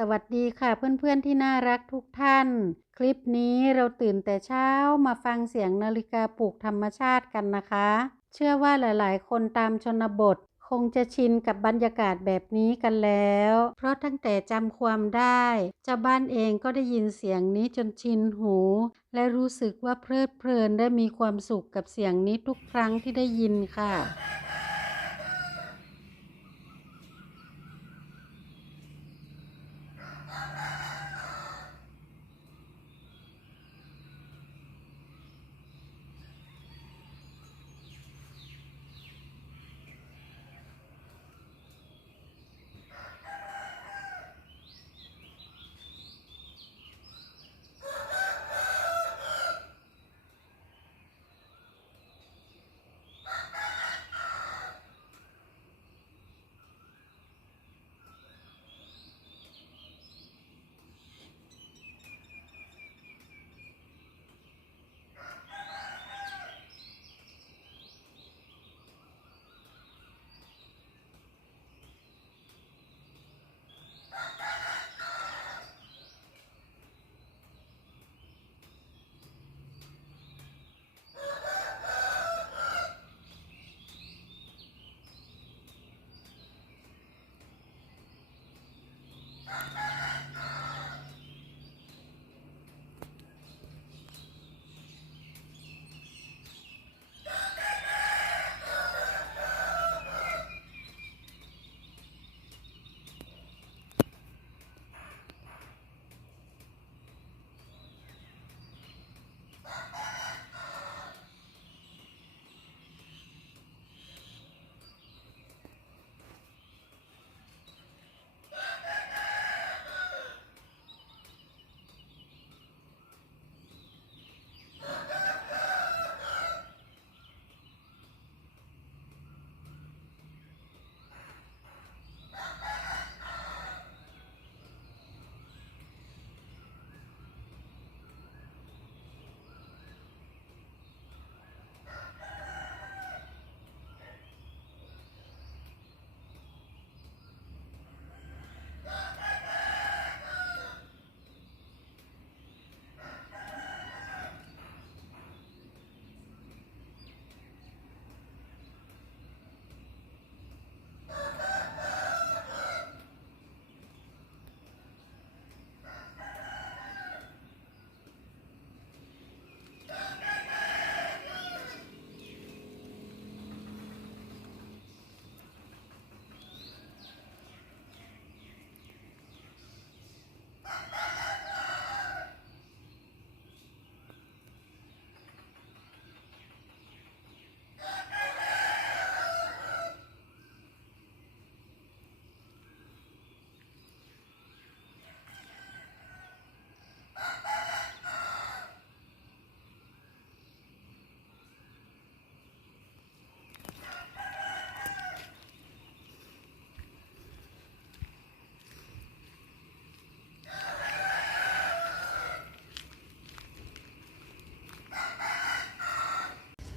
สวัสดีค่ะเพื่อนๆที่น่ารักทุกท่าน คลิปนี้เราตื่นแต่เช้ามาฟังเสียงนาฬิกาปลุกธรรมชาติกันนะคะ เชื่อว่าหลายๆ คนตามชนบท คงจะชินกับบรรยากาศแบบนี้กันแล้ว เพราะตั้งแต่จำความได้เจ้าบ้านเองก็ได้ยินเสียงนี้จนชินหู และรู้สึกว่าเพลิดเพลินได้มีความสุขกับเสียงนี้ทุกครั้งที่ได้ยินค่ะ Thank you.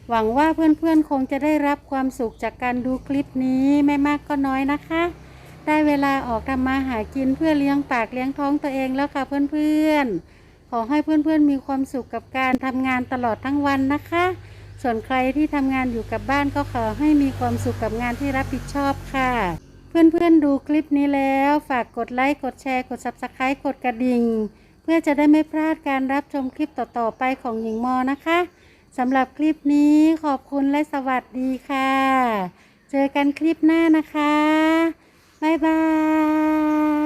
หวังว่าเพื่อนๆคงจะได้รับความสุขจากการดูคลิปนี้ไม่มากก็น้อยนะคะ ได้เวลาออกทำมาหากินเพื่อเลี้ยงปากเลี้ยงท้องตัวเองแล้วค่ะเพื่อนๆ ขอให้เพื่อนๆมีความสุขกับการทำงานตลอดทั้งวันนะคะ ส่วนใครที่ทำงานอยู่กับบ้านก็ขอให้มีความสุขกับงานที่รับผิดชอบค่ะ เพื่อนๆดูคลิปนี้แล้ว ฝากกดไลค์กดแชร์กด subscribe กดกระดิ่ง เพื่อจะได้ไม่พลาดการรับชมคลิปต่อๆไปของหญิงมอนะคะ สำหรับคลิปนี้ขอบคุณและสวัสดีค่ะ เจอกันคลิปหน้านะคะ บ๊ายบาย